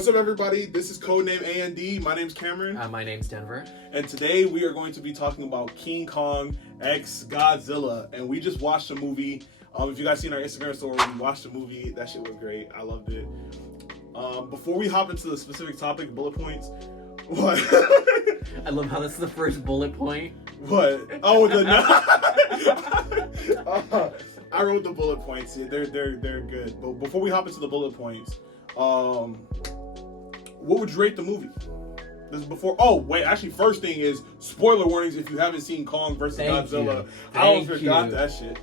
What's up, everybody? This is Codename A&D. My name's Cameron. My name's Denver. And today we are going to be talking about King Kong x Godzilla. And we just watched a movie. If you guys seen our Instagram story, we watched the movie. That shit was great. I loved it. Before we hop into the specific topic, bullet points. What? I love how that's the first bullet point. What? Oh, I wrote the bullet points. Yeah, they're good. But before we hop into the bullet points, what would you rate the movie? This is before. Oh wait, actually, first thing is spoiler warnings if you haven't seen Kong versus Godzilla. I almost forgot that shit.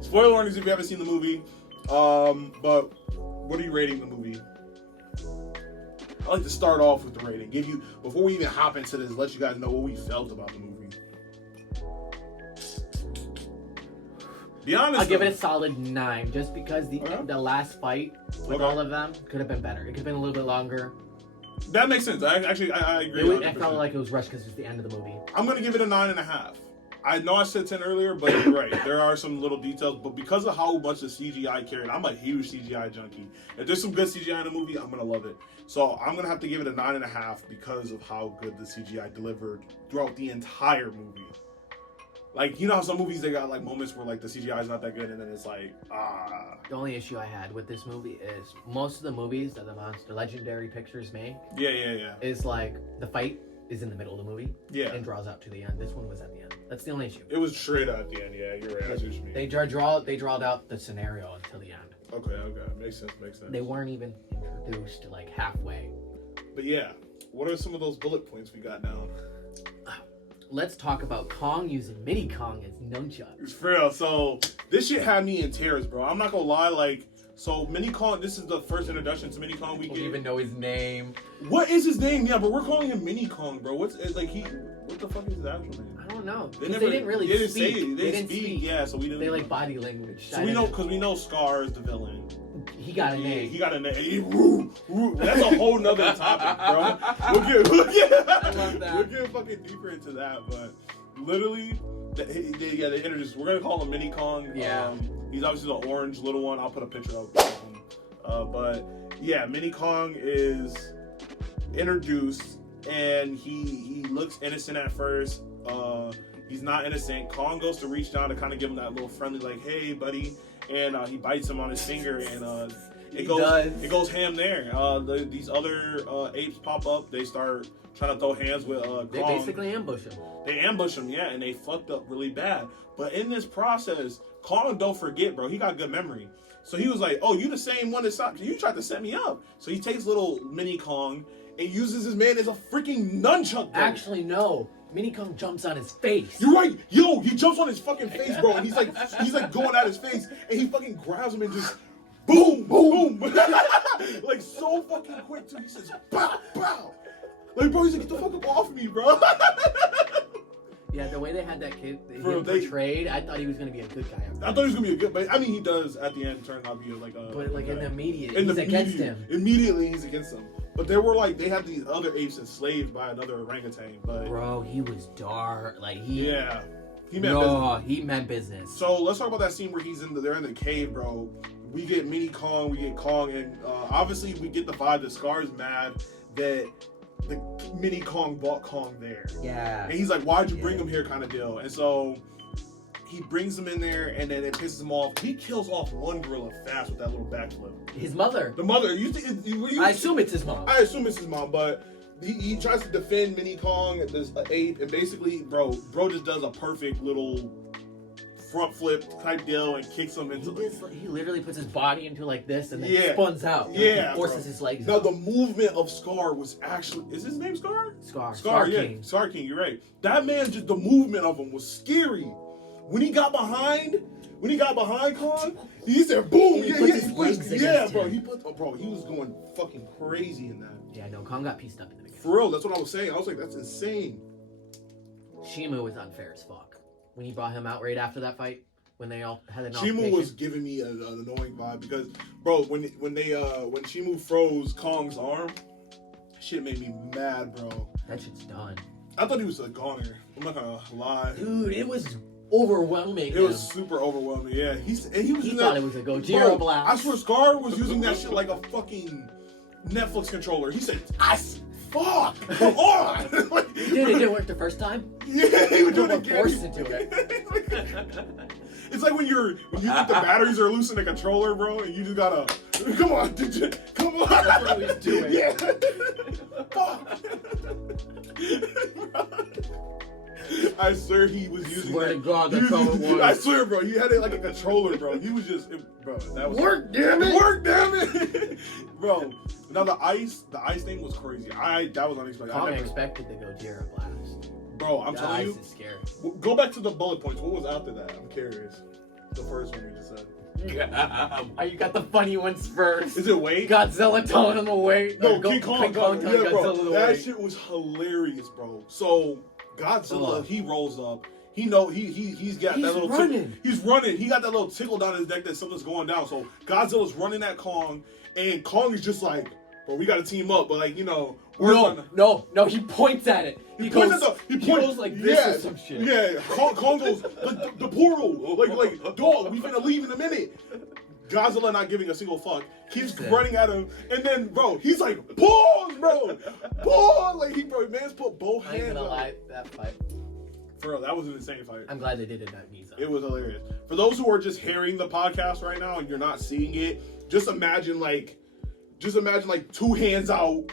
Spoiler warnings if you haven't seen the movie. But what are you rating the movie? I like to start off with the rating. Before we even hop into this, let you guys know what we felt about the movie. Be honest. I'll give it a solid 9, just because the last fight with all of them could have been better. It could have been a little bit longer. That makes sense. I agree. I felt like it was rushed because it's the end of the movie. I'm gonna give it a 9.5. I know I said 10 earlier, but you're right. There are some little details, but because of how much the CGI carried, I'm a huge CGI junkie. If there's some good CGI in the movie, I'm gonna love it. So I'm gonna have to give it a 9.5 because of how good the CGI delivered throughout the entire movie. Like, you know how some movies, they got like moments where like the CGI is not that good, and then it's like, The only issue I had with this movie is most of the movies that the Legendary Pictures make. Yeah. Is like the fight is in the middle of the movie. Yeah. And draws out to the end. This one was at the end. That's the only issue. It was straight out at the end. Yeah, you're right. That's what you mean. They drawed out the scenario until the end. Okay. Makes sense. They weren't even introduced like halfway. But yeah, what are some of those bullet points we got down? Let's talk about Kong using Mini Kong as nunchucks. For real. So this shit had me in tears, bro. I'm not gonna lie. Like, so Mini Kong. This is the first introduction to Mini Kong we don't get. even know his name. What is his name? Yeah, but we're calling him Mini Kong, bro. What the fuck is his actual name? I don't know. They didn't really speak. Say it. They didn't speak. Yeah, so we didn't. They like body language. So we know because we know Scar is the villain. He got a name. He got a name. That's a whole nother topic, bro. We'll get fucking deeper into that, but literally, they introduced. We're gonna call him Mini Kong. Yeah. He's obviously the orange little one. I'll put a picture of him. But yeah, Mini Kong is introduced, and he looks innocent at first. He's not innocent. Kong goes to reach down to kind of give him that little friendly, like, "Hey, buddy," and he bites him on his finger, and it goes ham there. These other apes pop up. They start trying to throw hands with Kong. They basically ambush him. They ambush him, yeah, and they fucked up really bad. But in this process, Kong don't forget, bro. He got good memory. So he was like, "Oh, you the same one that stopped. You tried to set me up." So he takes little Mini Kong and uses his man as a freaking nunchuck, bro. Actually, no. Mini Kong jumps on his face. You're right. Yo, he jumps on his fucking face, bro. And he's like going at his face, and he fucking grabs him and just boom, boom. Like so fucking quick too. He says, "Bow, bow." Like, bro, he's like, "Get the fuck up off me, bro." Yeah, the way they had that kid portrayed, I thought he was gonna be a good guy. I thought he was gonna be a good, but I mean, he does at the end turn out to be like a. But like guy. in the immediate, he's against him. Immediately, he's against him. But they had these other apes enslaved by another orangutan. But bro, he was dark. Like he meant business. So let's talk about that scene where they're in the cave, bro. We get Mini Kong, we get Kong, and obviously we get the vibe that Scar is mad that the Mini Kong brought Kong there. Yeah. And he's like, "Why'd you bring him here?" kind of deal. And so he brings him in there, and then it pisses him off. He kills off one gorilla fast with that little backflip. His mother. The mother. I assume it's his mom. I assume it's his mom, but he tries to defend Mini Kong, this ape, and basically, bro just does a perfect little front flip type deal and kicks him into he literally puts his body into like this and then spins out. Yeah. He forces his legs Now out. The movement of Scar was actually, is his name Scar? Scar yeah. King. Scar King, you're right. That man, just the movement of him was scary. When he got behind Kong, he said boom. He put his legs against bro. him. He was going fucking crazy in that. Yeah, no, Kong got pieced up in the beginning. For real, that's what I was saying. I was like, that's insane. Shimu was unfair as fuck when he brought him out right after that fight. When they all had an Shimu was giving me an annoying vibe because, bro, when Shimu froze Kong's arm, shit made me mad, bro. That shit's done. I thought he was a goner. I'm not gonna lie. Dude, it was overwhelming. It was super overwhelming. Yeah, he thought it was a Gojira blast. I swear, Scar was using that shit like a fucking Netflix controller. He said, fuck, come on. Like, It didn't work the first time. Yeah, he would do it We're again. forced into it. It's like when you think the batteries are loose in the controller, bro, and you just gotta, come on, come on. That's what he was doing. Yeah. Fuck. I swear he was using Swear that. to God, that's how it was. I swear, bro, he had it like a controller, bro. He was just, bro, that was Work, damn it! Work, damn it, bro. Now the ice thing was crazy. That was unexpected. Kong expected to go Jira blast. Bro, I'm The telling ice you. is scary. Go back to the bullet points. What was after that? I'm curious. The first one we just said. Oh, you got the funny ones first. Is it wait? Godzilla telling him to wait. No, Or King Kong telling yeah, bro. Godzilla to That wait. shit was hilarious, bro. So Godzilla, he rolls up. He's got that little running. He's running. He got that little tickle down his neck that something's going down. So Godzilla's running at Kong, and Kong is just like, bro, we gotta team up. But like, No, he points at it. He goes like this yeah, or some shit. Yeah, Kong goes, the portal. Like, dog, we finna leave in a minute. Godzilla not giving a single fuck. Keeps running at him. And then, bro, he's like, pause, bro. Pause. Like, man's put both hands I'm not gonna up. lie, that fight. For real, that was an insane fight. I'm glad they did it at Giza. It was hilarious. For those who are just hearing the podcast right now and you're not seeing it, just imagine like two hands out,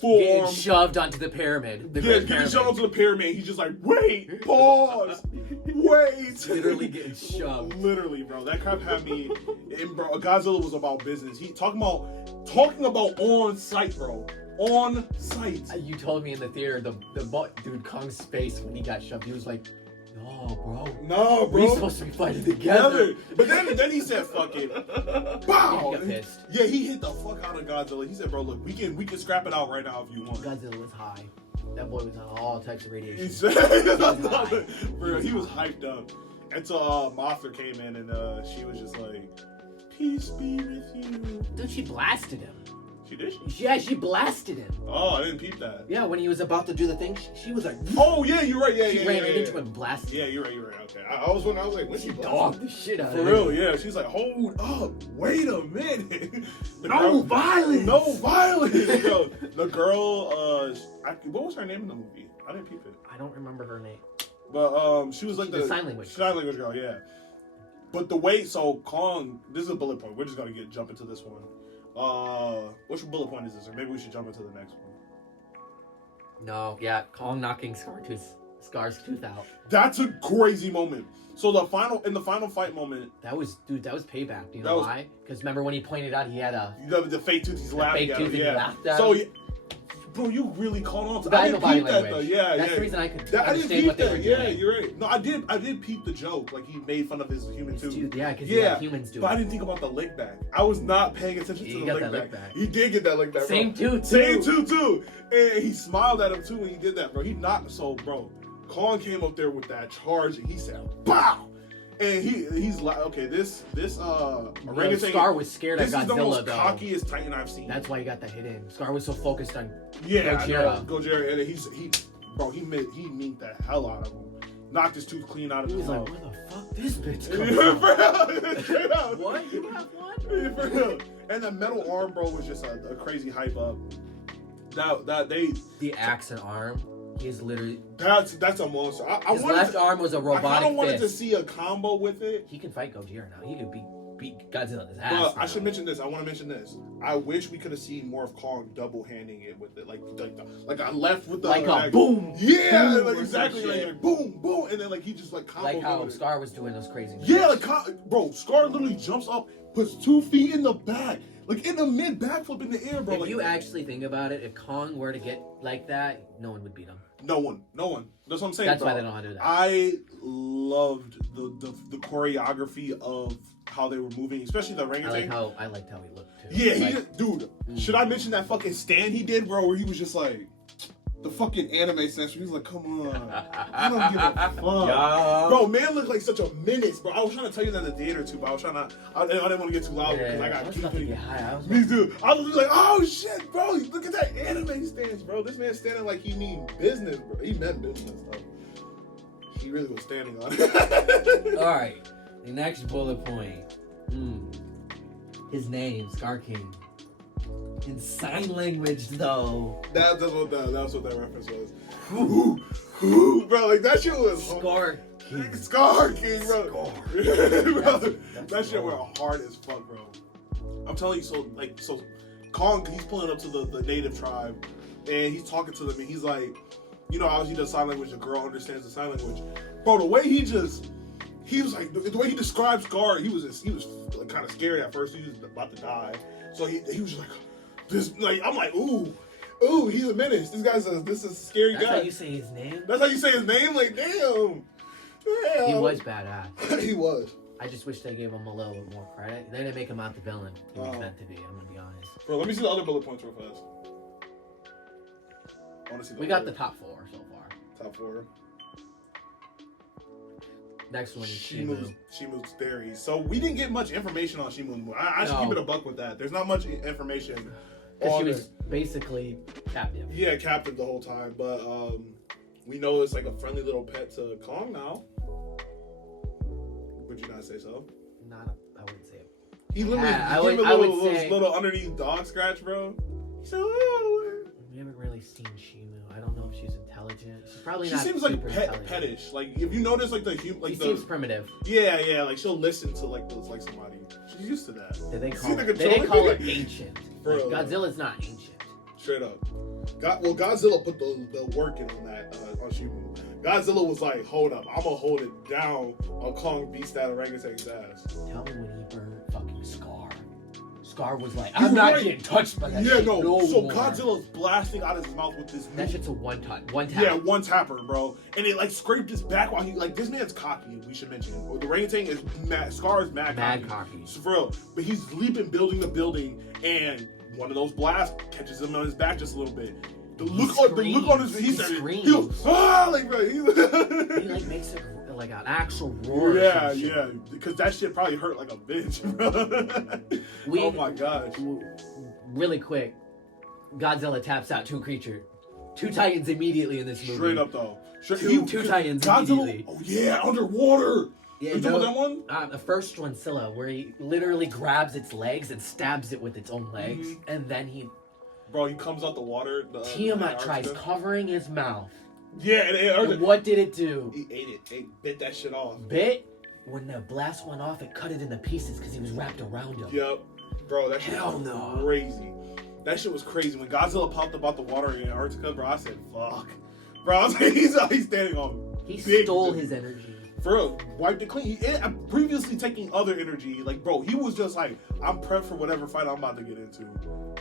full getting arm. shoved onto the pyramid. Getting shoved onto the pyramid. He's just like, wait, pause, wait. Literally getting shoved. Literally, bro. That crap had me. And bro, Godzilla was about business. He talking about on site, bro. On site. You told me in the theater dude Kong's face when he got shoved. He was like, "No, bro. We're supposed to be fighting together." But then he said, "Fuck it." Bow. He got pissed. Yeah, he hit the fuck out of Godzilla. He said, "Bro, look, we can scrap it out right now if you want." Godzilla was high. That boy was on all types of radiation. He said, bro, he was hyped up. And so Mothra came in and she was just like, "Peace be with you." Dude, she blasted him. She did? Yeah, she blasted him. Oh, I didn't peep that. Yeah, when he was about to do the thing, she was like, "Oh yeah, you're right. Yeah, she ran right into him and blasted. Yeah, you're right. Okay, I was like, when she dogged the shit out of For him. real, yeah. She's like, hold up, wait a minute. No violence. No violence. Yo, the girl, what was her name in the movie? I didn't peep it. I don't remember her name. But she was like the sign language. Sign language girl, yeah. But the way, so Kong, this is a bullet point. We're just gonna jump into this one. Which bullet point is this? Or maybe we should jump into the next one. No, yeah, Kong knocking Scar's tooth out. That's a crazy moment. So in the final fight moment, that was payback. Do you know why? Because remember when he pointed out he had the fake tooth he's laughing at. Fake tooth he laughed at. So, bro, you really caught on to that. I didn't peep that though. Yeah, that's the reason I could I didn't understand peep what they that. were Yeah, doing. you're right. No, I did peep the joke. Like he made fun of his human tooth. Yeah, because humans do it. But I didn't think about the lick back. I was not paying attention to the lick back. He did get that lick back. Same tooth too. And he smiled at him too when he did that, bro. He not so, bro. Kong came up there with that charge and he said, "Bow." And he's like, okay, this orangutan. Scar was scared of Godzilla. This is the most though. cockiest Titan I've seen. That's why he got the hit in. Scar was so focused on Gojira, and he meant the hell out of him. Knocked his tooth clean out of his mouth. He was like, where the fuck this bitch come from? Straight out. What? You have one? For real. And the metal arm, bro, was just a crazy hype up. The axe and arm. He's literally that's a monster. His left arm was a robotic fist. I kind of wanted to see a combo with it. He can fight Gojira now. He could beat Godzilla in his ass. But I should mention this. I want to mention this. I wish we could have seen more of Kong double handing it with it, like I left with the a boom. Yeah, boom like exactly, like boom, boom, and then like he just like combo. Like how Scar was doing those crazy. Yeah, like bro, Scar literally jumps up, puts 2 feet in the back. Like in the mid backflip in the air, bro. If you actually think about it, if Kong were to get like that, no one would beat him. No one. That's what I'm saying. That's why they don't know how to do that. I loved the choreography of how they were moving, especially the orangutan. I liked how he looked too. Yeah, dude. Should I mention that fucking stand he did, bro? Where he was just like the fucking anime sense. He was like, "Come on, I don't give a fuck." Yeah. Bro, man looked like such a menace, bro. I was trying to tell you that in the theater too, but I was trying to. I didn't want to get too loud because I got Me too. I was like, "Oh shit, bro! Look at that anime stance, bro. This man's standing like he mean business, bro. He meant business, though. He really was standing on it." All right, the next bullet point. His name, Scar King. In sign language, though. That's what that reference was. Bro, like that shit was Scar King, bro. Bro, that shit went hard as fuck, bro. I'm telling you, so Kong, he's pulling up to the native tribe, and he's talking to them, and he's like, you know how he does sign language, the girl understands the sign language. Bro, the way he was like, the way he describes Scar, he was like, kind of scared at first. He was about to die, so he was like, this, like, I'm like, ooh, he's a menace. This is a scary guy. That's how you say his name? That's how you say his name? Like, damn. He was badass. He was. I just wish they gave him a little bit more credit. They didn't make him out the villain he was meant to be, I'm gonna be honest. Bro, let me see the other bullet points real fast. I want to see We got the top 4 so far. Top 4. Next one is Shimu. Shimu's theory. So we didn't get much information on Shimu. I should keep it a buck with that. There's not much information. Because she was basically captive. Yeah, captive the whole time. But we know it's like a friendly little pet to Kong now. Would you not say so? I wouldn't say it. He literally gave a little underneath dog scratch, bro. He said, oh. We haven't really seen Shimu. I don't know if she's intelligent. She's probably she not. She seems like pettish. Like if you notice, like she seems primitive. Yeah. Like she'll listen to like somebody. She's used to that. They call her ancient. Like, Godzilla's not ancient. Straight up. Godzilla put the work in on that on Shimu. Godzilla was like, hold up, I'm gonna hold it down on Kong beats that orangutan's ass. Tell me when he burned fucking Scar. Scar was like, I'm not getting touched by that shit. No so more. Godzilla's blasting out his mouth with this. That shit's a one tap. Yeah, one tapper, bro. And it like scraped his back while he this man's cocky. We should mention it. The orangutan is Scar is mad cocky. So for real, but he's leaping, building the building, and one of those blasts catches him on his back just a little bit. The look on his face, he goes, like, bro, he like makes it like an actual roar. Yeah, because that shit probably hurt like a bitch, bro. Oh my gosh. Really quick, Godzilla taps out two titans immediately in this movie. Straight up though. Two titans immediately. Oh yeah, underwater. Yeah, you know that one? The first one, Scylla, where he literally grabs its legs and stabs it with its own legs, and then he comes out the water. Tiamat tries covering his mouth. Yeah, and what did it do? He ate it. He bit that shit off. Bit? When the blast went off, it cut it into pieces because he was wrapped around him. Yep. Bro, that shit was crazy. That shit was crazy. When Godzilla popped up out the water in Antarctica, bro, I said, fuck. Bro, I was like, he's standing on. He stole his energy. For real, wiped it clean. I'm previously taking other energy. Like, bro, he was just like, I'm prepped for whatever fight I'm about to get into.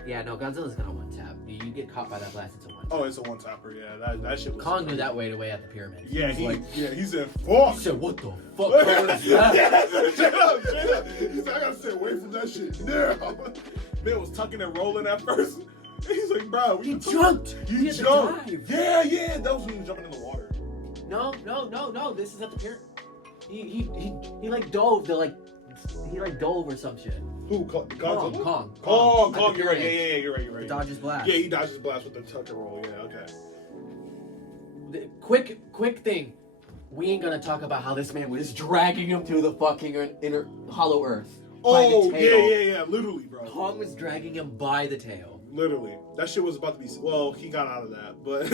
Yeah, no, Godzilla's gonna one tap. You get caught by that blast, it's a one tap. Oh, it's a one tapper. Yeah, that shit was. Kong knew that right away at the pyramid. Yeah, he said, fuck. He said, what the fuck? Straight up. He said, I gotta stay away from that shit now. Man was tucking and rolling at first. And he's like, bro, he jumped. He jumped. Yeah, that was when he was jumping in the water. No. This is at the pyramid. He like dove to he dove or some shit. Who? Godzilla? Kong. Kong. You're right. Yeah, you're right. He dodges blast. Yeah, he dodges blast with the tuck and roll. Yeah, okay. The quick thing. We ain't gonna talk about how this man was dragging him through the fucking inner hollow earth. Oh, yeah. Literally, bro. Kong was dragging him by the tail. Literally. That shit was about to be... Well, he got out of that, but...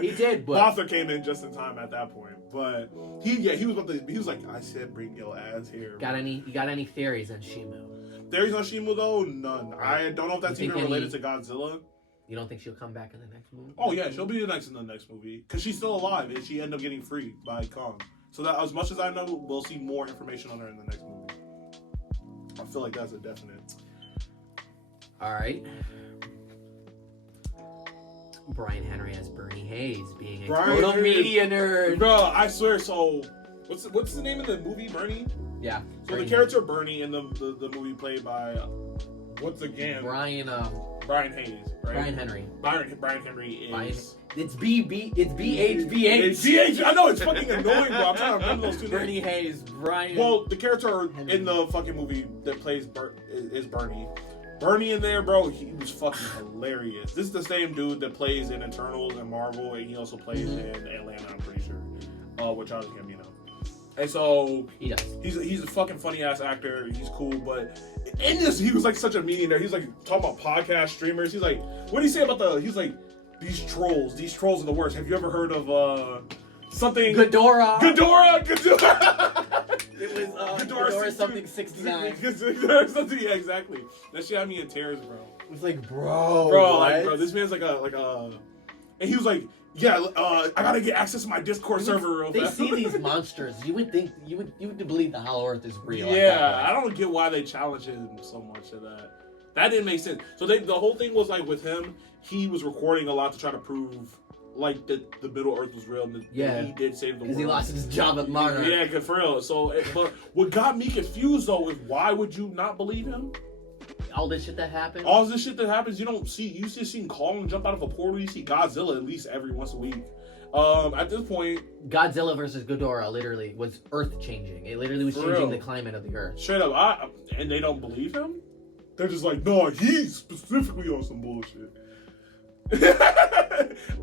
He did, but... Mothra came in just in time at that point. But he was about to... He was like, I said bring your ass here. You got any theories on Shimu? Theories on Shimu, though? None. I don't know if that's even related to Godzilla. You don't think she'll come back in the next movie? Oh, yeah. She'll be in the next movie. Because she's still alive, and she ended up getting freed by Kong. So that, as much as I know, we'll see more information on her in the next movie. I feel like that's a definite. All right. Brian Henry as Bernie Hayes, being a total media nerd. Bro, I swear. So, what's the name of the movie, Bernie? Yeah. So Bernie the character Hayes. Bernie in the movie played by Brian Hayes. Right? Brian Henry. Brian Henry is. It's BHBH. BH. I know it's fucking annoying, bro. I'm trying to remember those two names. Bernie Hayes, Brian. Well, the character Henry. In the fucking movie that plays is Bernie. Bernie in there, bro, he was fucking hilarious. This is the same dude that plays in Eternals and Marvel, and he also plays in Atlanta, I'm pretty sure. With Childish Gambino. And so He does. he's a fucking funny ass actor. He's cool, but in this he was like such a meanie there. He's like talking about podcast streamers. He's like, what do you say about he's like, these trolls are the worst. Have you ever heard of something Ghidorah. It was Ghidorah something 69. Ghidorah something, yeah, exactly. That shit had me in tears, bro. It was like, bro, like, bro, this man's like and he was like, yeah, I gotta get access to my Discord server real fast. They see these monsters. You would think you would believe the Hollow Earth is real. Yeah, I don't get why they challenge him so much of that. That didn't make sense. So the whole thing was like with him, he was recording a lot to try to prove like that the Middle Earth was real and that he did save the world. Because he lost his job at Monarch. Yeah, good for real. So, but what got me confused though is why would you not believe him? All this shit that happened. All this shit that happens, you just seen Kong jump out of a portal. You see Godzilla at least every once a week. At this point, Godzilla versus Ghidorah literally was earth changing. It literally was changing the climate of the earth. Straight up, and they don't believe him. They're just like, no, he's specifically on some bullshit.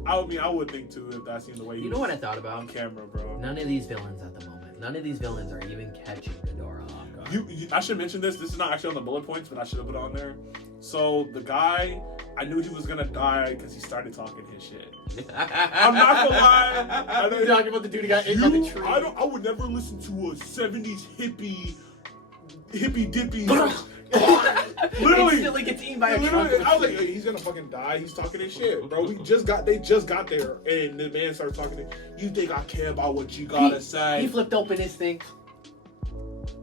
I would think too if that's the way. You know what I thought about on camera, bro? None of these villains at the moment. None of these villains are even catching Ghidorah off guard. I should mention this. This is not actually on the bullet points, but I should have put it on there. So the guy, I knew he was gonna die because he started talking his shit. I'm not gonna lie. I know you're talking about the dude who got hit on the tree. I would never listen to a '70s hippie dippy. Literally, instantly gets eaten by a truck. I was like, hey, he's gonna fucking die. He's talking his shit, bro. They just got there, and the man starts talking. You think I care about what you gotta say? He flipped open his thing.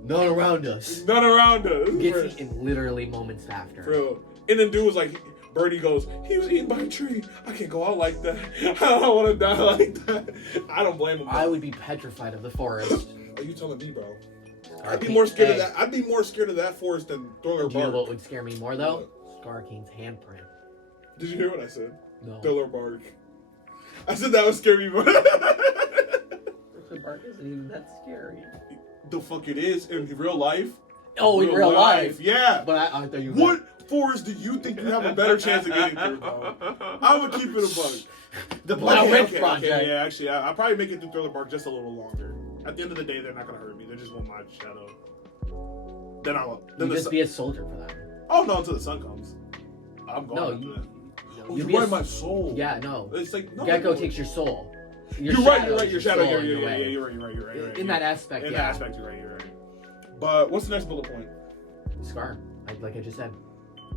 None around us. None around us. Gets eaten literally moments after. Bro. And then dude was like, Birdie goes, he was eaten by a tree. I can't go out like that. I don't want to die like that. I don't blame him. Bro. I would be petrified of the forest. Are you telling me, bro? I'd be more scared of that. I'd be more scared of that forest than Thriller Bark. Do you know what would scare me more though? Scar King's handprint. Did you hear what I said? No. Thriller Bark. I said that would scare me more. Thriller Bark isn't even that scary. The fuck it is in real life. Oh, in real life. Yeah. But I thought you. What forest do you think you have a better chance of getting through, bro? I would keep it a bug. The Black Witch Project. Okay, yeah, actually, I'll probably make it through Thriller Bark just a little longer. At the end of the day, they're not gonna hurt me. They just want my shadow. Then I'll. Then just be a soldier for them. Oh no! Until the sun comes, I'm going. No, you ride my soul. Yeah, no. It's like no, Gecko takes your soul. You're right. Your shadow. Yeah, you're right. In that aspect, in that aspect, you're right. But what's the next bullet point? Scar. Like I just said,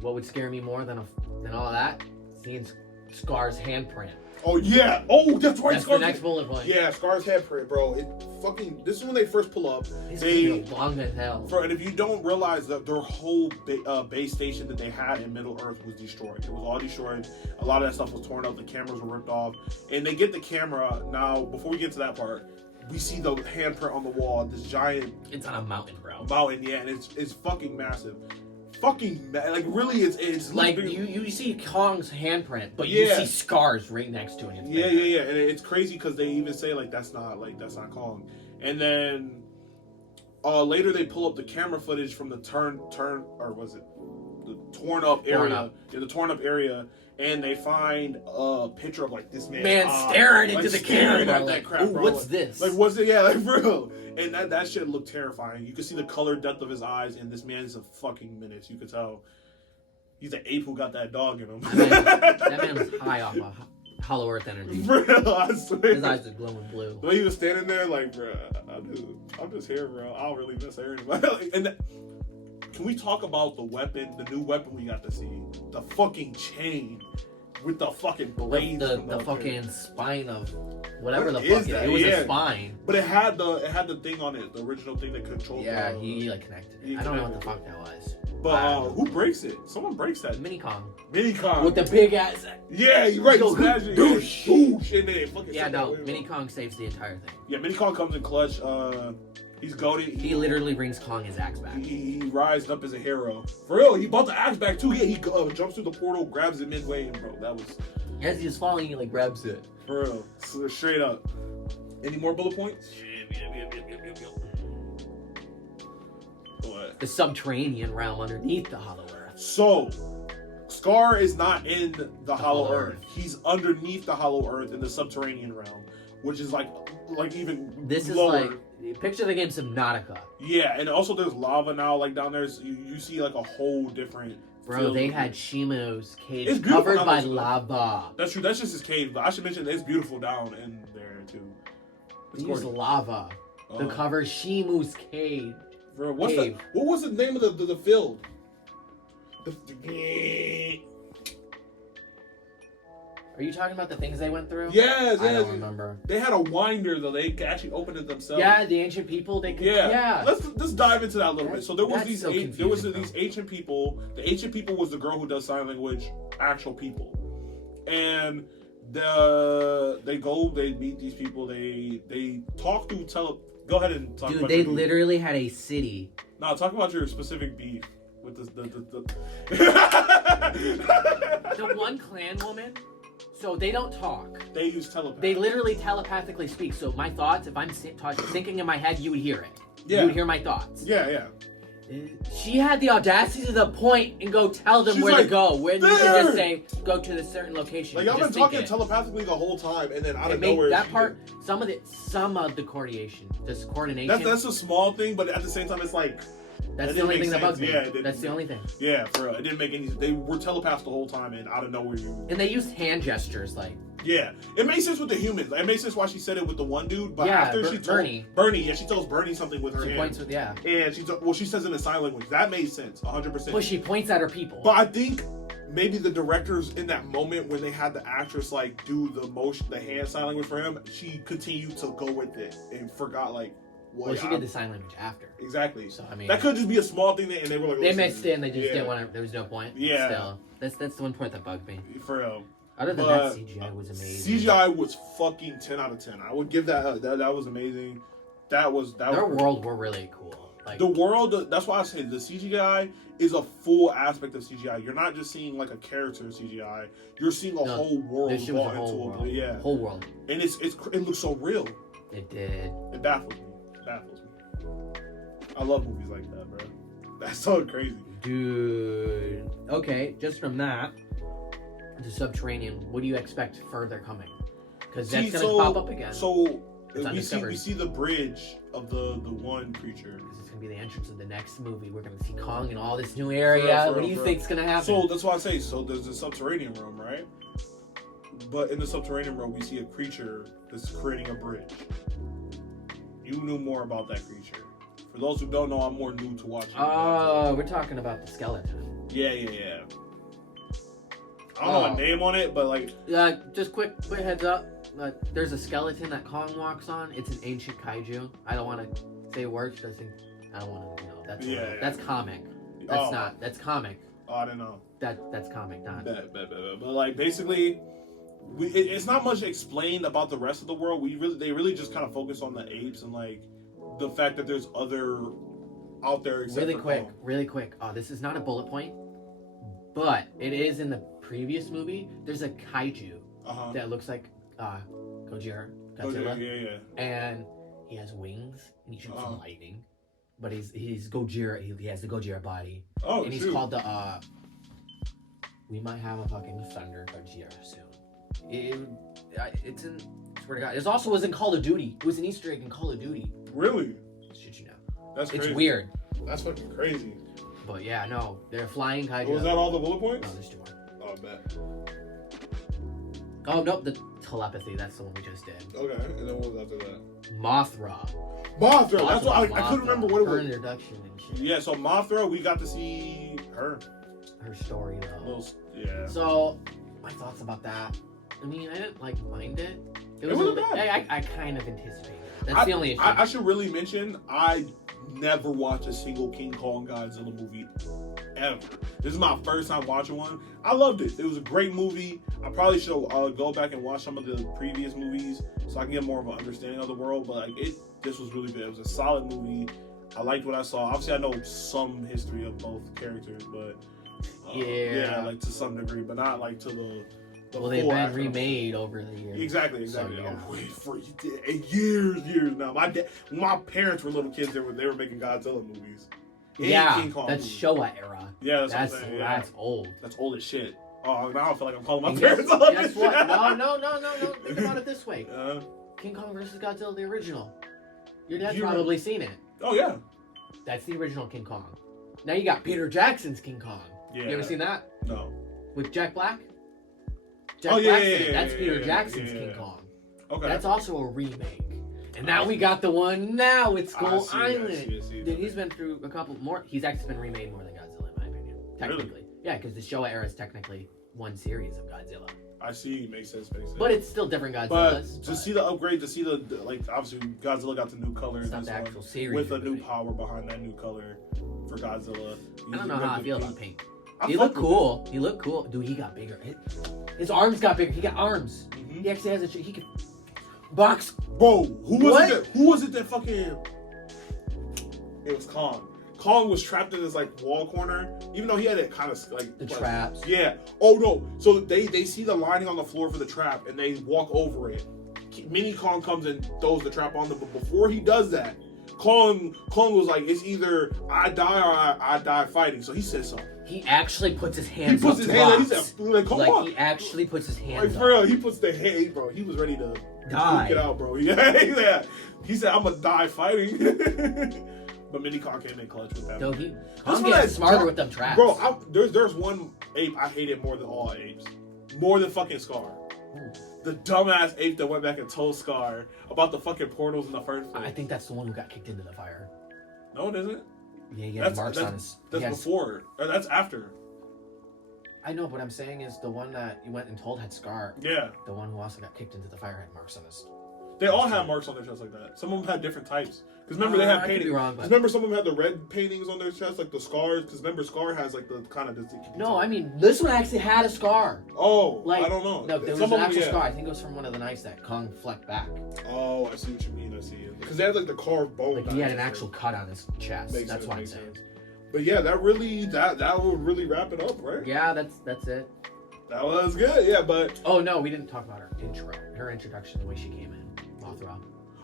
what would scare me more than all of that? Seeing Scar's handprint. Oh yeah. Oh, that's right. That's the next bullet point. Yeah, Scar's handprint, bro. It fucking. This is when they first pull up. They long as hell. And if you don't realize that their whole base station that they had in Middle Earth was destroyed. It was all destroyed. A lot of that stuff was torn up. The cameras were ripped off. And they get the camera now. Before we get to that part, we see the handprint on the wall. This giant. It's on a mountain, bro. Mountain, yeah, and it's fucking massive. Like really, it's like you see Kong's handprint, but you see scars right next to it. Yeah, and it's crazy because they even say that's not Kong. And then later they pull up the camera footage from the or was it the torn up area? Yeah, the torn up area, and they find a picture of this man staring into the camera. At that crap, bro. What's this? What's it? Yeah, bro. And that shit looked terrifying. You could see the color depth of his eyes, and this man is a fucking menace. You could tell he's an ape who got that dog in him. That man was high off of Hollow Earth energy. Bro, I swear. His eyes are glowing blue. The way he was standing there, bro, I'm just here, bro. I don't really miss anybody. Can we talk about the weapon, the new weapon we got to see? The fucking chain with the fucking blades. The fucking spine of whatever the fuck it was. A spine. But it had the thing on it, the original thing that controlled. Yeah, he connected it. I don't know what the fuck that was. But who breaks it? Someone breaks that. Mini Kong. With the big ass. Yeah, you're right. Douche. Yeah, no. Mini Kong saves the entire thing. Yeah, Mini Kong comes in clutch. He's goated. He literally brings Kong his axe back. He rised up as a hero. For real, he bought the axe back too. Yeah, he jumps through the portal, grabs it midway, and bro, that was. As he's falling, he grabs it. For real, so straight up. Any more bullet points? What? The subterranean realm underneath the Hollow Earth. So, Scar is not in the Hollow Earth. He's underneath the Hollow Earth in the subterranean realm, which is like even this lower. Picture the game Subnautica. Yeah, and also there's lava now, like down there. So you see like a whole different. Bro, they had Shimu's cage It's beautiful covered down by there. lava. That's true. That's just his cave. But I should mention it's beautiful down in there too. They used lava to cover Shimu's cage. Bro, what was the name of the field? Are you talking about the things they went through? Yes, I don't remember. They had a winder though. They actually opened it themselves. Yeah, the ancient people. They could. Yeah. Let's dive into that a little bit. So there was these these ancient people. The ancient people was the girl who does sign language, actual people, and they meet these people. They talk through Go ahead and talk. Dude, about they literally had a city. No, talk about your specific beef with the The one clan woman. So they don't talk. They use telepathy. They literally telepathically speak. So my thoughts, if I'm thinking in my head, you would hear it. Yeah. You would hear my thoughts. Yeah. She had the audacity to the point and go tell them where to go. Where you can just say, go to the certain location. Like, I've been talking telepathically the whole time, and then out of nowhere. That part, some of the coordination. That's a small thing, but at the same time, it's like. That's the only thing that bugs me. Yeah, that's the only thing. Yeah, for real. It didn't make any. They were telepaths the whole time, and out of nowhere And they used hand gestures, like. Yeah, it made sense with the humans. It made sense why she said it with the one dude, but after she told Bernie, she tells Bernie something with her hand. She points with and she says it in sign language. That made sense, 100%. But she points at her people. But I think maybe the directors in that moment when they had the actress like do the hand sign language for him, she continued to go with it and forgot like. Well, she did the sign language after. Exactly. So I mean, that could just be a small thing, and they were like, they missed it, and they just didn't want to. There was no point. Yeah. Still, that's the one part that bugged me. For real. Other than that, CGI was amazing. CGI was fucking 10 out of 10. I would give that. That was amazing. Their world were really cool. Like the world. That's why I say the CGI is a full aspect of CGI. You're not just seeing like a character in CGI. You're seeing a whole world brought into world. Yeah. Whole world. And it looks so real. It did. It baffles me. I love movies like that, bro. That's so crazy. Dude. Okay, just from that, the Subterranean, what do you expect further coming? Because that's going to pop up again. So, we see the bridge of the one creature. This is going to be the entrance of the next movie. We're going to see Kong in all this new area. What do you think's going to happen? So, that's why I say, there's the subterranean room, right? But in the subterranean room, we see a creature that's creating a bridge. You knew more about that creature. For those who don't know, I'm more new to watching. Oh, we're talking about the skeleton. Yeah. I don't know a name on it, but like... just quick heads up. There's a skeleton that Kong walks on. It's an ancient kaiju. I don't want to say words. I don't want to, that's comic. That's comic. Oh, I didn't know. That's comic, not... But like, basically... it's not much explained about the rest of the world. They really just kind of focus on the apes and like the fact that there's other out there. Really quick. This is not a bullet point, but it is in the previous movie. There's a kaiju that looks like Godzilla. Yeah. And he has wings and he shoots lightning, but he's Gojira. He has the Gojira body. Oh, and he's called the. We might have a fucking Thunder Gojira soon. It's in. Swear to God, it also was in Call of Duty. It was an Easter egg in Call of Duty. Really? Should you know? That's crazy. It's weird. That's fucking crazy. But yeah, no, they're flying kaiju. Was that all the bullet points? No, there's two more. Oh, I bet. Oh nope, the telepathy. That's the one we just did. Okay, and then what was after that? Mothra. That's what I couldn't remember what it was. Her introduction and shit. Yeah, so Mothra, we got to see her story though. Yeah. So my thoughts about that. I mean, I didn't mind it. It wasn't bad. I kind of anticipated it. That's the only issue. I should really mention, I never watched a single King Kong Godzilla movie ever. This is my first time watching one. I loved it. It was a great movie. I probably should go back and watch some of the previous movies so I can get more of an understanding of the world. But like this was really good. It was a solid movie. I liked what I saw. Obviously, I know some history of both characters, but yeah, like to some degree, but not like to the they've been remade over the years. Exactly. So, yeah. Oh, wait for years now. My parents were little kids. They were making Godzilla movies. King Kong that's movies. Showa era. Yeah, that's what I'm saying. That's old. That's old as shit. Oh, now I feel like I'm calling my and parents. Guess what? No. Think about it this way. King Kong versus Godzilla, the original. Your dad's probably seen it. Oh yeah. That's the original King Kong. Now you got Peter Jackson's King Kong. Yeah. You ever seen that? No. With Jack Black? Yeah, That's Peter Jackson's King Kong. Okay. That's also a remake. And now we got the one now. It's Skull Island. I see. Dude, he's been through a couple more. He's actually been remade more than Godzilla, in my opinion. Technically. Really? Yeah, because the Showa era is technically one series of Godzilla. I see. Makes sense. But it's still different Godzillas. But to see the upgrade, to see the like, obviously Godzilla got the new color it's not the actual series with a new power behind that new color for Godzilla. I don't know how I feel about pink. He looked cool. He looked cool. Dude, he got bigger. His arms got bigger. He got arms. Mm-hmm. He actually has he can box. Bro, who was it that fucking... It was Kong. Kong was trapped in this like wall corner, even though he had it kind of like the traps. Yeah. Oh no. So they see the lining on the floor for the trap and they walk over it. Mini Kong comes and throws the trap on them, but before he does that, Kong was like, it's either I die or I die fighting. So he says so. He actually puts his hands. He puts his hands. He said, like, come on. He actually puts his hands. Like, for real, he puts the hand, bro. He was ready to die. Get out, bro. Yeah. He said, I'm gonna die fighting. But Mini Kong came in clutch with that. No, Kong gets smarter with them traps. Bro, there's one ape I hated more than all apes. More than fucking Scar. Ooh. The dumbass ape that went back and told Scar about the fucking portals in the first place. I think that's the one who got kicked into the fire. No, it isn't. Yeah, he has marks on his... That's before. Or that's after. I know, but I'm saying is the one that you went and told had Scar. Yeah. The one who also got kicked into the fire had marks on his... They all have marks on their chest like that. Some of them had different types. Because remember, they have paintings. Because remember, some of them had the red paintings on their chest, like the scars. Because remember, Scar has like the kind of... No, I mean, this one actually had a scar. Oh, like, I don't know. No, there was an actual scar. I think it was from one of the knives that Kong flecked back. Oh, I see what you mean. I see it. Because they had like the carved bone. Like he had an actual cut on his chest. That's what I'm saying. But yeah, that would really wrap it up, right? Yeah, that's it. That was good, yeah, but... Oh, no, we didn't talk about her intro. Her introduction, the way she came in. Mothra.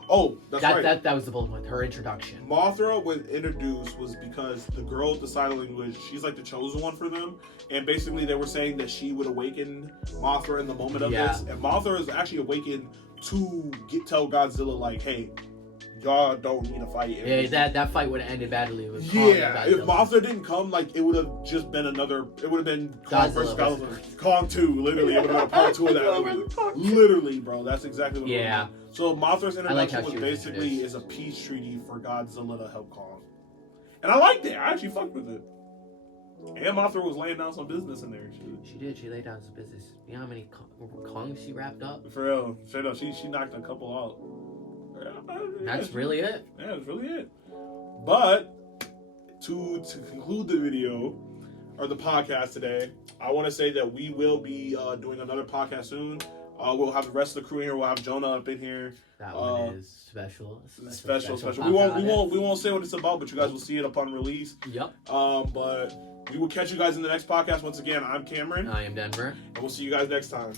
Oh, that's right. That was the bullet point. Her introduction. Mothra was introduced was because the girl with the sign language, she's like the chosen one for them. And basically they were saying that she would awaken Mothra in the moment of this. And Mothra is actually awakened to tell Godzilla, like, hey, y'all don't need to fight. Yeah, that fight would have ended badly. With if Mothra didn't come, like, it would have just been it would have been Kong versus Godzilla. Kong 2, literally. It would have been a part 2 of that movie. Literally, bro. That's exactly what it was. So Mothra's introduction was basically is a peace treaty for Godzilla to help Kong. And I liked it. I actually fucked with it. And Mothra was laying down some business in there. She did. She laid down some business. You know how many Kongs she wrapped up? For real. Straight up. She knocked a couple out. That's really it. Yeah, that's really it. But to conclude the video or the podcast today, I want to say that we will be doing another podcast soon. We'll have the rest of the crew in here. We'll have Jonah up in here. That one is special. Special. We won't say what it's about, but you guys will see it upon release. Yep. But we will catch you guys in the next podcast. Once again, I'm Cameron. I am Denver. And we'll see you guys next time.